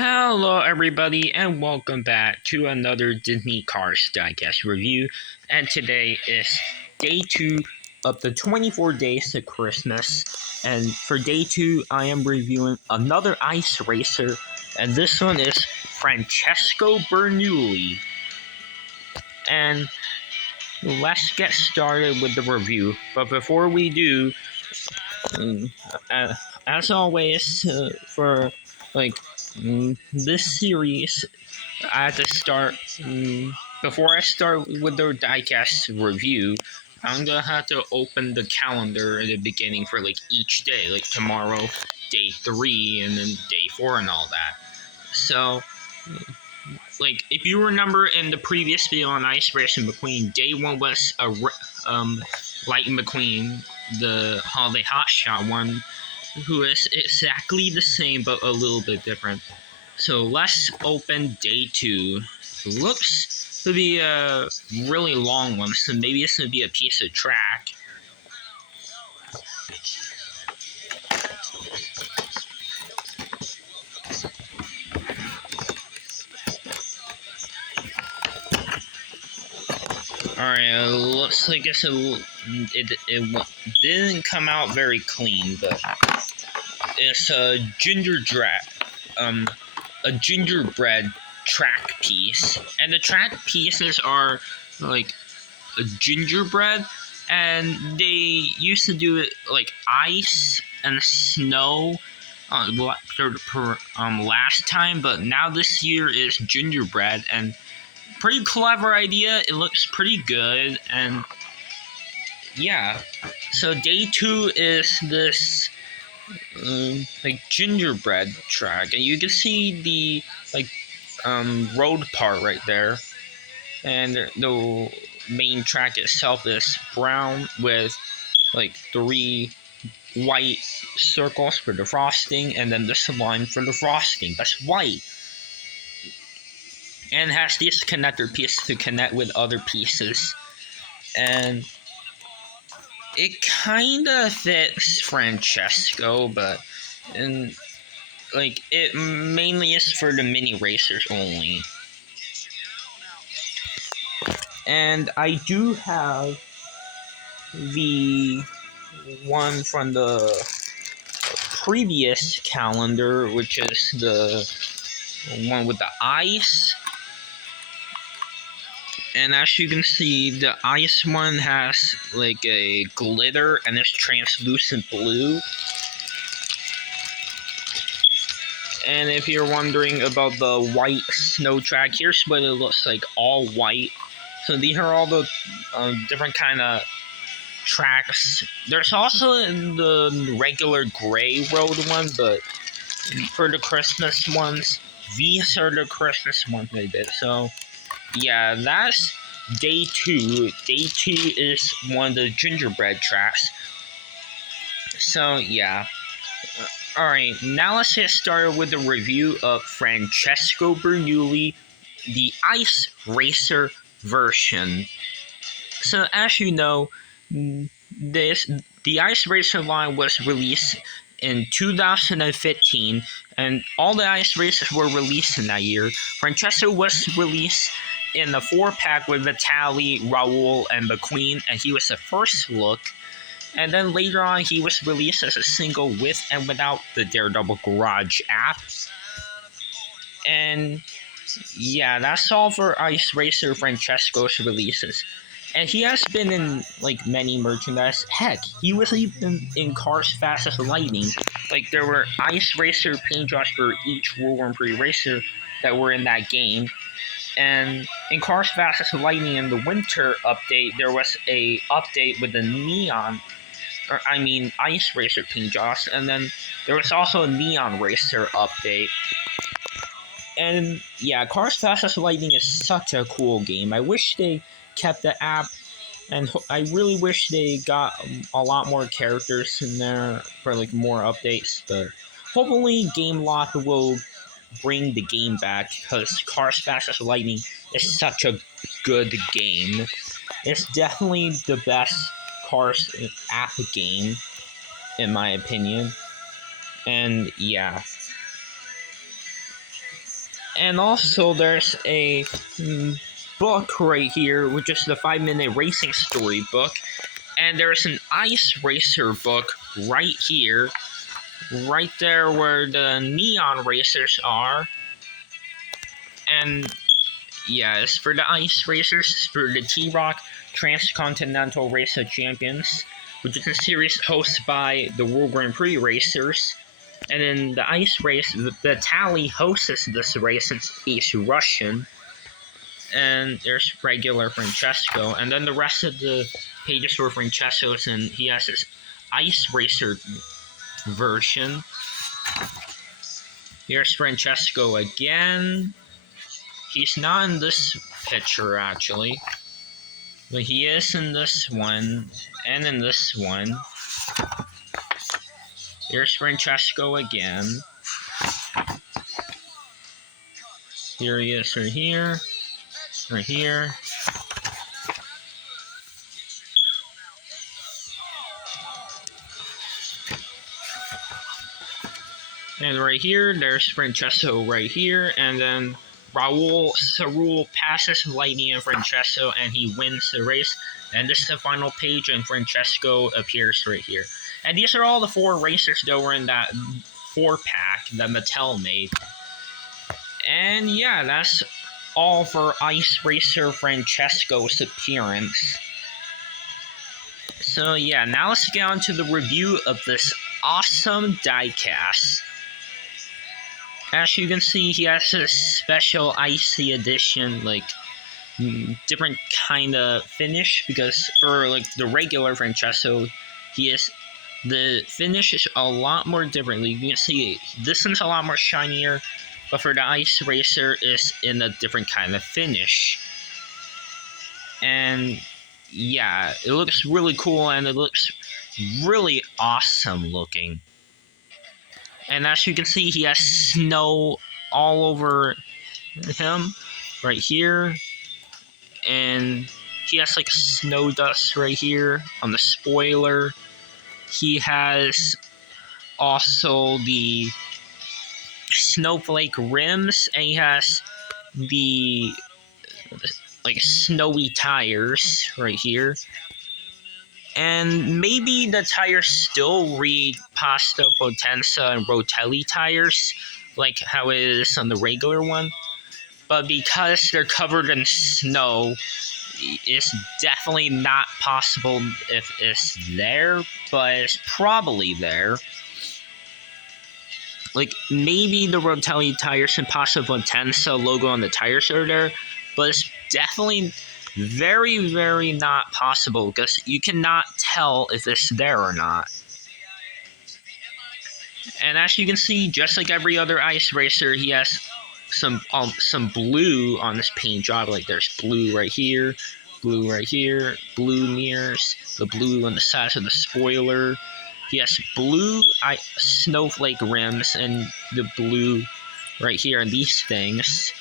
Hello, everybody, and welcome back to another Disney Cars Digest review. And today is day 2 of the 24 days to Christmas. And for day 2, I am reviewing another ice racer, and this one is Francesco Bernoulli. And let's get started with the review. But before we do, as always, for this series, I have to start. Before I start with the diecast review, I'm gonna have to open the calendar at the beginning for each day, like tomorrow, day 3, and then day 4, and all that. So, if you remember in the previous video on Ice Racing McQueen, day 1 was Lightning McQueen, the Holiday Hotshot one, who is exactly the same but a little bit different. So let's open day 2. It looks to be a really long one, so maybe it's going to be a piece of track. Alright, looks like it didn't come out very clean, but it's a gingerbread track piece, and the track pieces are like a gingerbread, and they used to do it like ice and snow last time, but now this year is gingerbread, and pretty clever idea. It looks pretty good, and yeah. So day 2 is this gingerbread track, and you can see the road part right there, and the main track itself is brown with 3 white circles for the frosting, and then this line for the frosting that's white, and has this connector piece to connect with other pieces, and it kinda fits Francesco, but it mainly is for the mini racers only. And I do have the one from the previous calendar, which is the one with the ice. And as you can see, the ice one has a glitter and it's translucent blue. And if you're wondering about the white snow track, here's what it looks like, all white. So these are all the different kind of tracks. There's also the regular gray road one, but for the Christmas ones, these are the Christmas ones they did. So yeah, that's day 2. Day 2 is one of the gingerbread tracks. So yeah. Alright, now let's get started with the review of Francesco Bernoulli, the Ice Racer version. So as you know, the Ice Racer line was released in 2015, and all the Ice Racers were released in that year. Francesco was released in the 4-pack with Vitaly, Raul, and McQueen, and he was the first look. And then later on, he was released as a single with and without the Daredevil Garage app. And yeah, that's all for Ice Racer Francesco's releases. And he has been in many merchandise. Heck, he was even in Cars Fast as Lightning. There were Ice Racer paint jobs for each World War III racer that were in that game. And in Cars Fast as Lightning in the winter update, there was a update with the Ice Racer paint jobs, and then there was also a Neon Racer update. And yeah, Cars Fast as Lightning is such a cool game. I wish they kept the app, and I really wish they got a lot more characters in there for more updates, but hopefully GameLock will bring the game back, because Cars Fast as Lightning is such a good game. It's definitely the best Cars app game, in my opinion. And yeah. And also, there's a book right here, which is the 5-minute racing story book. And there's an ice racer book right here, right there where the neon racers are. And yeah, it's for the ice racers, for the T-Rock Transcontinental Race of Champions, which is a series hosted by the World Grand Prix racers. And in the ice race, the Tally hosts this race since he's Russian. And there's regular Francesco. And then the rest of the pages for Francesco's, and he has his ice racer version. Here's Francesco again. He's not in this picture, actually. But he is in this one, and in this one. Here's Francesco again. Here he is right here. Right here. And right here, there's Francesco right here. And then Raul Cerul passes Lightning and Francesco, and he wins the race. And this is the final page, and Francesco appears right here. And these are all the 4 racers that were in that 4-pack that Mattel made. And yeah, that's all for Ice Racer Francesco's appearance. So yeah, now let's get on to the review of this awesome diecast. As you can see, he has a special icy edition, like different kind of finish, because for like the regular Francesco, the finish is a lot more differently. You can see this one's a lot more shinier, but for the ice racer is in a different kind of finish. And yeah, it looks really cool, and it looks really awesome looking. And as you can see, he has snow all over him right here. And he has like snow dust right here on the spoiler. He has also the snowflake rims, and he has the like snowy tires right here. And maybe the tires still read Pasta Potenza and Rotelli tires, like how it is on the regular one. But because they're covered in snow, it's definitely not possible if it's there, but it's probably there. Like, maybe the Rotelli tires and Pasta Potenza logo on the tires are there, but it's definitely very, very not possible, because you cannot tell if it's there or not. And as you can see, just like every other ice racer, he has some blue on this paint job. Like there's blue right here, blue mirrors, the blue on the sides of the spoiler. He has blue snowflake rims, and the blue right here on these things,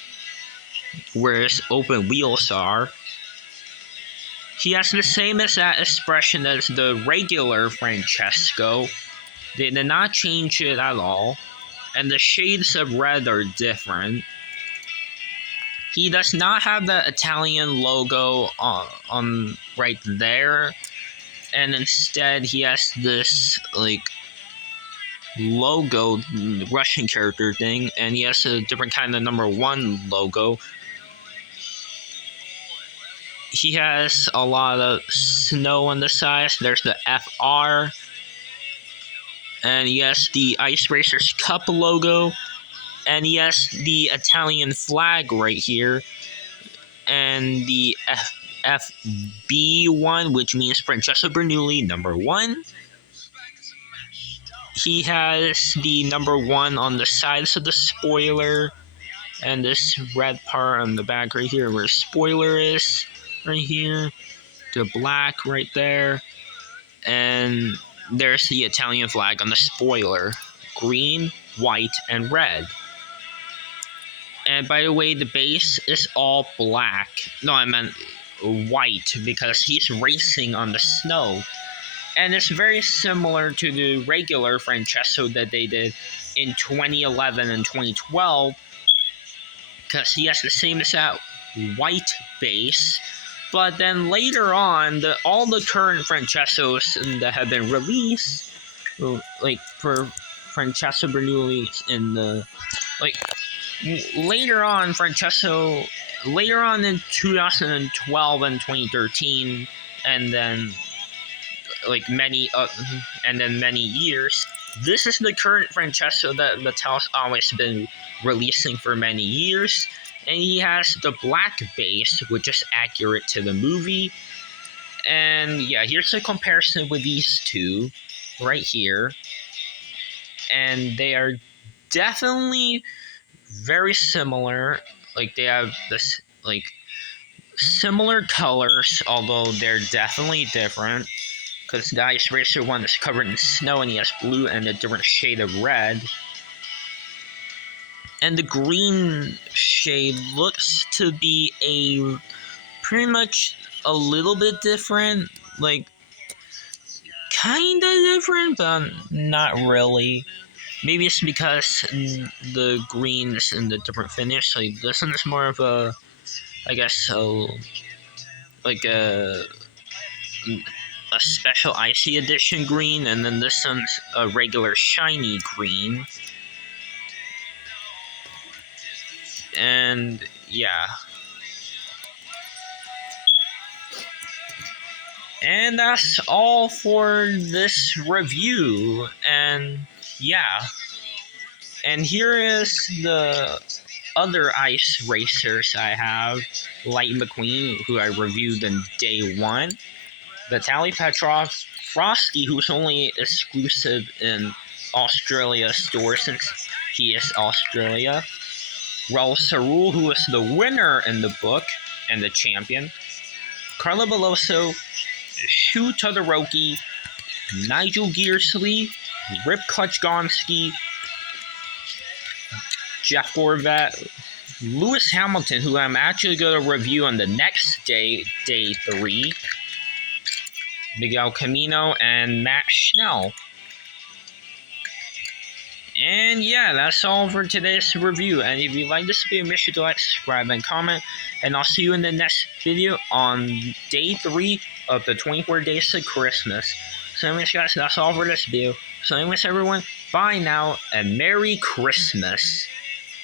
where his open wheels are. He has the same exact expression as the regular Francesco. They did not change it at all, and the shades of red are different. He does not have the Italian logo on right there, and instead he has this like logo Russian character thing, and he has a different kind of number 1 logo. He has a lot of snow on the sides. There's the FR. And he has the Ice Racers Cup logo. And he has the Italian flag right here. And the FB one, which means Francesco Bernoulli, number 1. He has the number 1 on the sides of the spoiler. And this red part on the back right here where the spoiler is. Right here, the black right there, and there's the Italian flag on the spoiler, green, white, and red. And by the way, the base is all black. No, I meant white, because he's racing on the snow. And it's very similar to the regular Francesco that they did in 2011 and 2012. because he has the same exact white base. But then later on, all the current Francescos that have been released, like for Francesco Bernoulli in the like later on later on in 2012 and 2013, and then like many years. This is the current Francesco that Mattel's always been releasing for many years, and he has the black base, which is accurate to the movie. And yeah, here's a comparison with these two right here, and they are definitely very similar. Like they have this like similar colors, although they're definitely different. Because the Ice Racer one is covered in snow and he has blue and a different shade of red. And the green shade looks to be pretty much a little bit different. Like, kind of different, but not really. Maybe it's because the green is in the different finish. Like, this one is more of a, I guess, like a special icy edition green, and then this one's a regular shiny green. And yeah. And that's all for this review. And yeah. And here is the other ice racers I have. Light McQueen, who I reviewed in day one. Vitaly Petrov, Frosty, who's only exclusive in Australia stores since he is Australia. Raul Sarul, who is the winner in the book and the champion. Carlo Veloso, Shu Todoroki, Nigel Gearsley, Rip Klutchgonski, Jeff Gorvat, Lewis Hamilton, who I'm actually going to review on the next day, day 3, Miguel Camino, and Matt Schnell. And yeah, that's all for today's review. And if you like this video, make sure to like, subscribe, and comment. And I'll see you in the next video on day 3 of the 24 days to Christmas. So anyways, guys, that's all for this video. So anyways, everyone, bye now, and Merry Christmas.